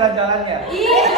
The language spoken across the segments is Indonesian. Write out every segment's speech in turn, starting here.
jalan-jalannya. Iya.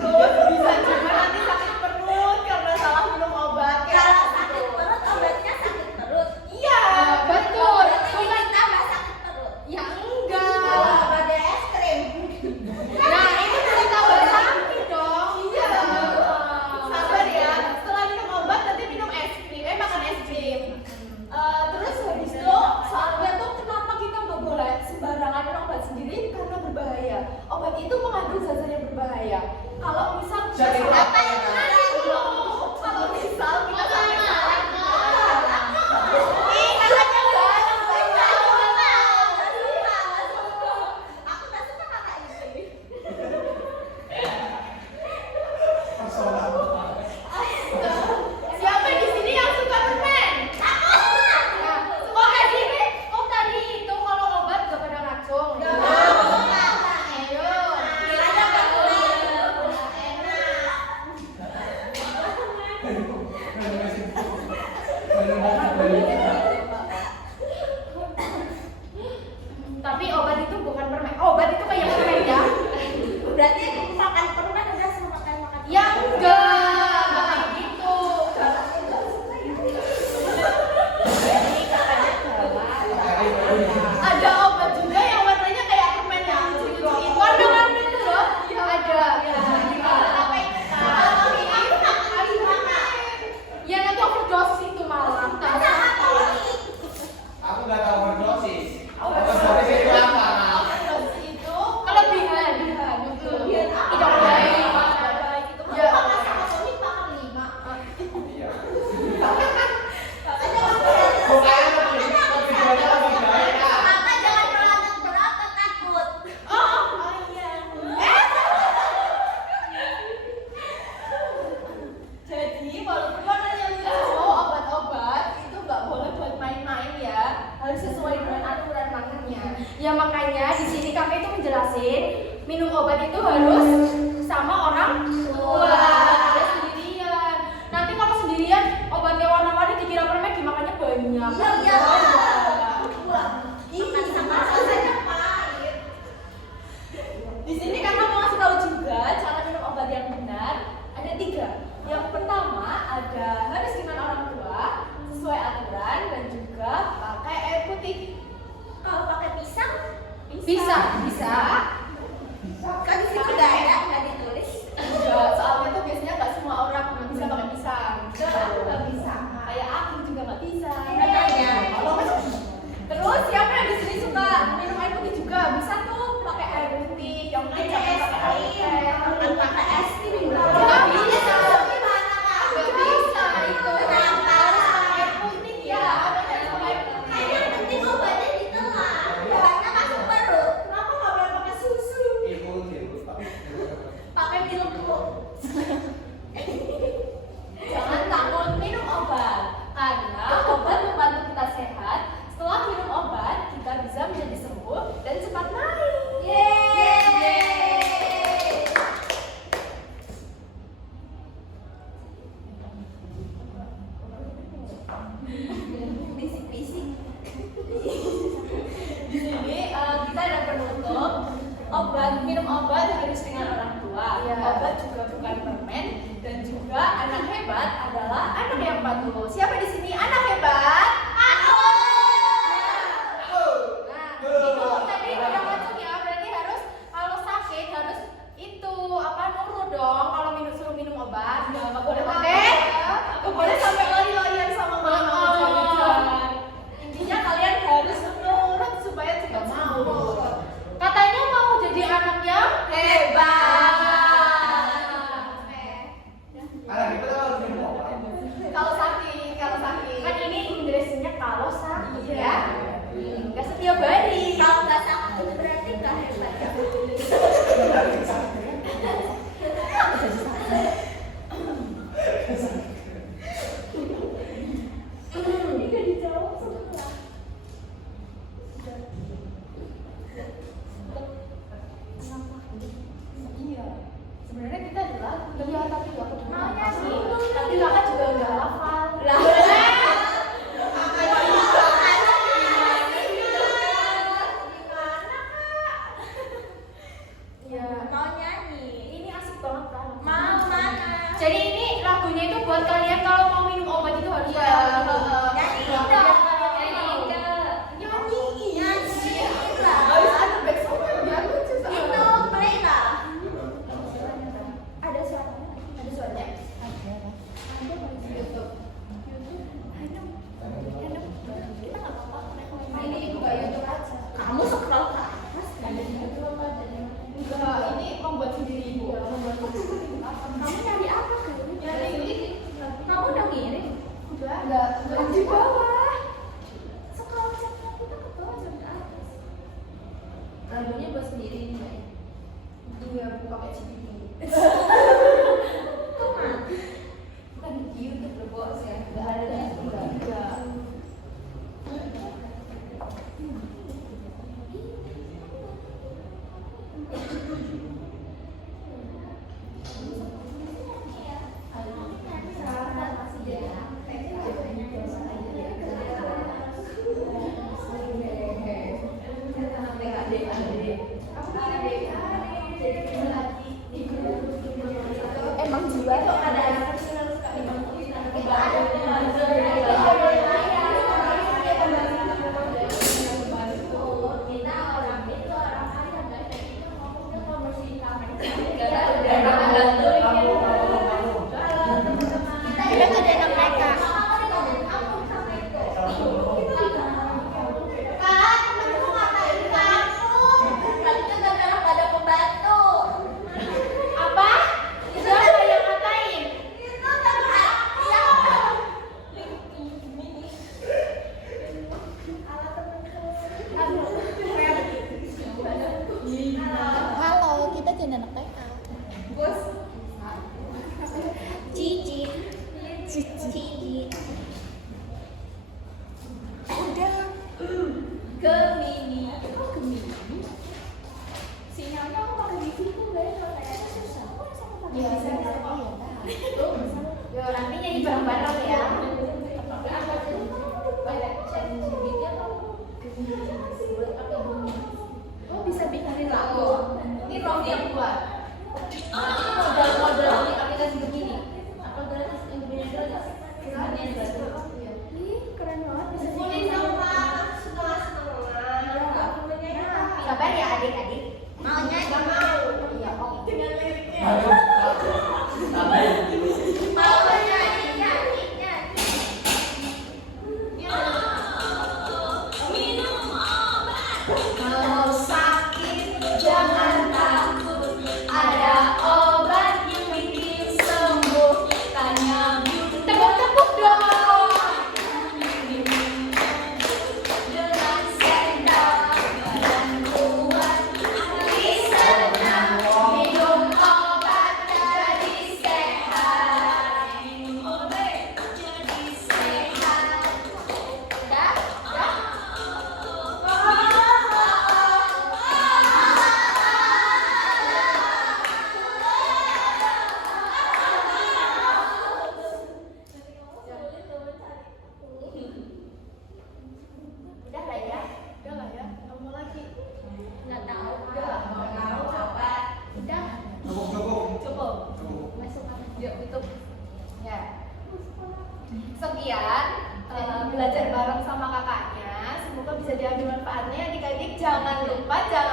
Terus bisa juga nanti sakit perut karena salah minum obat. Jangan takut minum obat, karena obat membantu kita sehat. Setelah minum obat, kita bisa menjadi sembuh dan cepat naik. Bisik-bisik. Di sini kita ada penutup. Minum obat harus dengan orang tua. Obat juga bukan permen, dan juga anak hebat adalah anak yang patuh. Siapa di sini anak hebat? Aku. Nah, itu tadi udah masuk ya. Berarti harus kalau sakit harus itu nurut dong. Kalau suruh minum obat, nggak boleh pakai. Nggak boleh sampai lari-larian sama mama. Intinya kalian harus nurut supaya cepat sembuh. Katanya mau jadi anak yang hebat. Kalau sakit kan ini Inggrisnya kalau sakit ya. Nggak setiap hari. Kalau nggak sakit berarti nggak hebat ya. Ini nggak dijawab semua. Iya. Sebenarnya kita adalah tapi nggak Maunya sih. Tapi kakak juga udah hafal. Iya. Mau nyanyi. Ini asik banget kan? Mau mana? Jadi ini lagunya itu buat kalian kalau mau minum obat itu harus Nyanyiin dong. Nyanyiin lah. Harus ada backsound biar lucu. Itu play lah. Ada suaranya? Ada suaranya? Ada. YouTube. Kita nggak apa-apa. Ini buka YouTube aja. Kamu scroll ke atas. Ada di YouTube aja. Enggak, ini membuat sendiri ibu. Kamu nyari apa kan? Nyari ini. Kamu udah ngirim? Udah. Enggak di bawah. Scroll channel kita ke bawah sampai atas. Lagunya buat sendiri nih. Iya, buka pakai GPT. Kemana? Bukan di YouTube loh, bos ya. Enggak ada di YouTube. Enggak. Emang jiwa tuh ada anak kecil yang suka dimangkuin anak Itu ada kita orang itu orang kaya nggak kayak gitu ngomongnya promosiin kamar. Kita udah ada mereka. Kak, temenku ngatain kamu. Tadi tuh gara-gara nggak ada pembantu. apa? Siapa yang ngatain? Itu temen aku yang Halo, kita jadi anak TK. Bos. Cici. Cici. Udah. Gemini. Sinyalnya aku pakai di situ guys, kalau kayaknya susah. Ya, bisa. Tuh, Ya, nanti nyanyi bareng-bareng ya. Oh, bisa bikinin lagu. Ini Rofi yang buat. Model-model di aplikasi begini. Atau gratis, yang begini gratis. Ini yang gratis. Ih, keren banget. Bisa Boleh dong, Pak. setengah-setengah. Sabar ya adik-adik. Maunya nggak mau. Iya, oke. Dengan liriknya. Mau nyanyi, nyanyi, nyanyi. Kalau sakit jangan takut, ada obat. kemudian belajar bareng sama kakaknya. Semoga bisa diambil manfaatnya. Adik-adik jangan lupa jangan